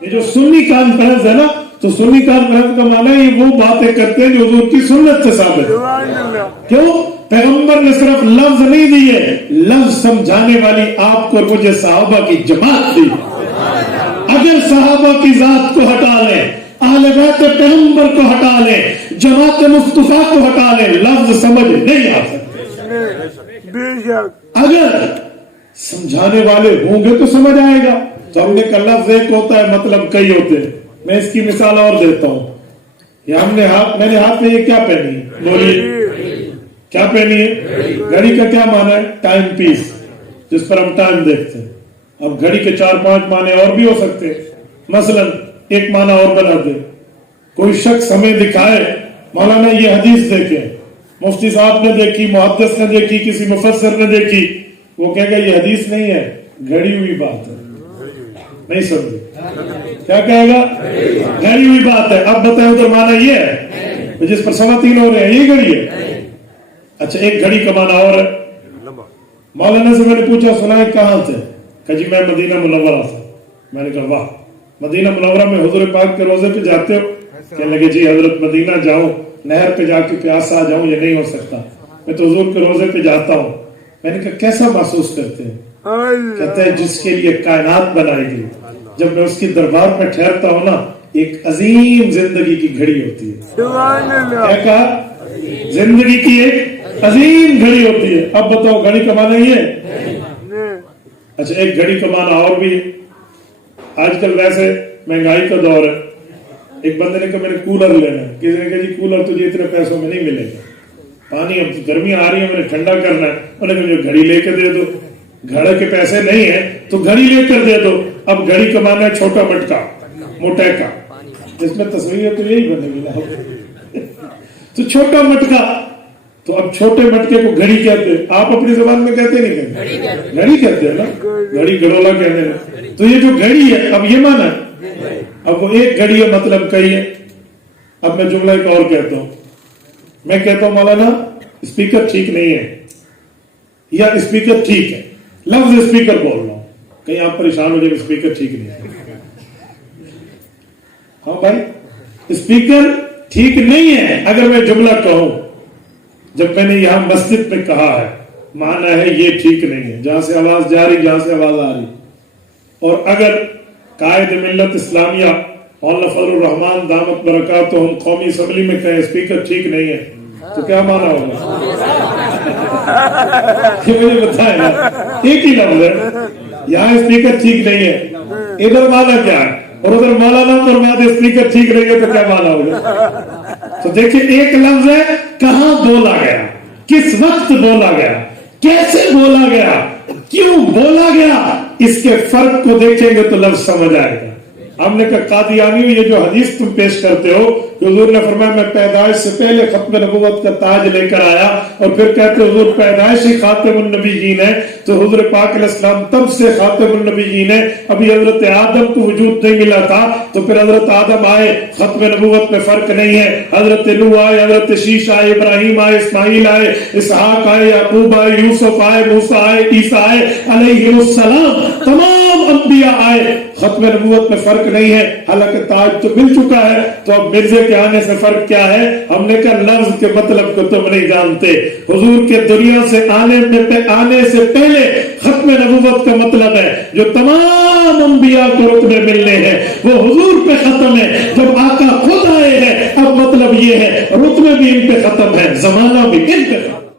یہ جو سنی کانفرنس ہے نا، تو سنی کانفرنس کا معنی ہے یہ وہ باتیں کرتے ہیں جو حضور کی سنت سے ثابت ہے. کیوں؟ پیغمبر نے صرف لفظ نہیں دیے، لفظ سمجھانے والی آپ کو مجھے صحابہ کی جماعت دی. اگر صحابہ کی ذات کو ہٹا لیں، اہل بیت پیغمبر کو ہٹا لیں، جماعت مصطفیٰ کو ہٹا لیں، لفظ سمجھ نہیں آ سکتے. اگر سمجھانے والے ہوں گے تو سمجھ آئے گا. تو ہم نے کہا لفظ ایک ہوتا ہے، مطلب کئی ہوتے ہیں. میں اس کی مثال اور دیتا ہوں. میں نے ہاتھ میں یہ کیا پہنی ہے؟ بولیے کیا پہنی ہے؟ گھڑی کا کیا معنی ہے؟ ٹائم پیس، جس پر ہم ٹائم دیکھتے ہیں. اب گھڑی کے 4-5 معنی اور بھی ہو سکتے ہیں. مثلا ایک معنی اور بنا دے، کوئی شخص ہمیں دکھائے مولانا یہ حدیث دیکھیں، مفتی صاحب نے دیکھی، محدث نے دیکھی، کسی مفسر نے دیکھی، وہ کہے گا یہ حدیث نہیں ہے، گھڑی ہوئی بات ہے. نہیں سمجھے کیا کہے گا؟ گھڑی ہوئی بات ہے. اب بتائیں ادھر معنی یہ ہے جس پر 3.25 ہو رہے ہیں، یہ گھڑی ہے. اچھا ایک گھڑی کا معنی اور ہے. مولانا سے میں نے پوچھا سنا ہے کہاں سے؟ کہ جی میں مدینہ منورہ سے. میں نے کہا واہ، مدینہ منورہ میں حضور پاک کے روزے پہ جاتے ہو؟ کہنے لگے جی حضرت مدینہ جاؤں نہر پہ جا کے پیاسا جاؤں یہ نہیں ہو سکتا، میں تو حضور کے روزے پہ جاتا ہوں. میں نے کہا کیسا محسوس کرتے ہیں؟ کہتے ہیں جس کے لیے کائنات بنائی گئی، جب میں اس کی دربار پہ ٹھہرتا ہوں نا، ایک عظیم زندگی کی گھڑی ہوتی ہے. کیا کہا؟ زندگی کی ایک عظیم گھڑی ہوتی ہے. اب بتاؤ گھڑی کا معنی یہ ہے؟ اچھا ایک گھڑی کا معنی اور بھی ہے. آج کل ویسے مہنگائی کا دور ہے. ایک بندے نے کہا میں نے کولر لینا ہے. کسی نے کہا جی کولر تجھے اتنے پیسوں میں نہیں ملے گا. پانی اب گرمی آ رہی ہے، میں نے ٹھنڈا کرنا ہے. انہوں نے مجھے گھڑی لے کے دے دو. گھڑے کے پیسے نہیں ہیں تو گھڑی لے کر دے دو. اب گھڑی کا معنی ہے چھوٹا مٹکا، موٹے کا. اس میں تصویر تو یہی بنے گی نا. تو چھوٹا مٹکا، تو اب چھوٹے مٹکے کو گھڑی کہتے ہیں. آپ اپنی زبان میں کہتے نہیں کہتے؟ گھڑی کہتے ہیں نا. گھڑی گڑولا کہتے ہیں. تو یہ جو گھڑی ہے اب یہ معنی ہے. اب وہ ایک گھڑی ہے مطلب کئی ہے. اب میں جملہ ایک اور کہتا ہوں. میں کہتا ہوں مولانا اسپیکر ٹھیک نہیں ہے، یا اسپیکر ٹھیک ہے. لفظ اسپیکر بول رہا ہوں، کہیں آپ پریشان ہو جائے اسپیکر ٹھیک نہیں ہے. ہاں بھائی اسپیکر ٹھیک نہیں ہے اگر میں جملہ کہوں. جب میں نے یہاں مسجد میں کہا ہے معنی ہے یہ ٹھیک نہیں ہے، جہاں سے آواز جا رہی جہاں سے آواز آ رہی. اور اگر قائد ملت اسلامیہ مولانا فضل الرحمان دامت برکاتہم قومی اسمبلی میں کہیں اسپیکر ٹھیک نہیں ہے تو کیا معنی ہوگا؟ یہ مجھے بتائیں. ایک ہی لفظ ہے، یہاں اسپیکر ٹھیک نہیں ہے، ادھر معنی کیا ہے؟ اور ادھر مولانا فرما دے اسپیکر ٹھیک نہیں ہے تو کیا معنی ہوگا؟ تو دیکھیں ایک لفظ ہے، کہاں بولا گیا، کس وقت بولا گیا، کیسے بولا گیا، کیوں بولا گیا، اس کے فرق کو دیکھیں گے تو لفظ سمجھ آئے گا. ہم نے کہا قادیانیوں یہ جو حدیث تم پیش کرتے ہو کہ حضور نے فرمایا میں پیدائش سے پہلے ختم نبوت کا تاج لے کر آیا، اور پھر کہتے حضور پیدائش ہی خاتم النبیین ہے، تو حضور پاک علیہ السلام تب سے خاتم النبیین ہے. ابھی حضرت آدم کو وجود نہیں ملا تھا، تو پھر حضرت آدم آئے، ختم نبوت میں فرق نہیں ہے. حضرت نوح آئے، حضرت شیش آئے، ابراہیم آئے، اسماعیل آئے، اسحاق آئے، یعقوب آئے، یوسف آئے، موسیٰ آئے، عیسیٰ آئے علیہ السلام، تمام انبیاء آئے، ختم نبوت میں فرق نہیں ہے. حالانکہ تاج تو مل چکا ہے. تو اب مرزے کے آنے سے فرق کیا ہے؟ ہم نے کہا لفظ کے مطلب کو تم نہیں جانتے. حضور کے دنیا سے آنے سے پہلے ختم نبوت کا مطلب ہے جو تمام انبیاء کو رتبے ملنے ہیں وہ حضور پہ ختم ہے. جب آقا خود آئے ہیں اب مطلب یہ ہے رتبے بھی ان پہ ختم ہے، زمانہ بھی ان پہ ختم.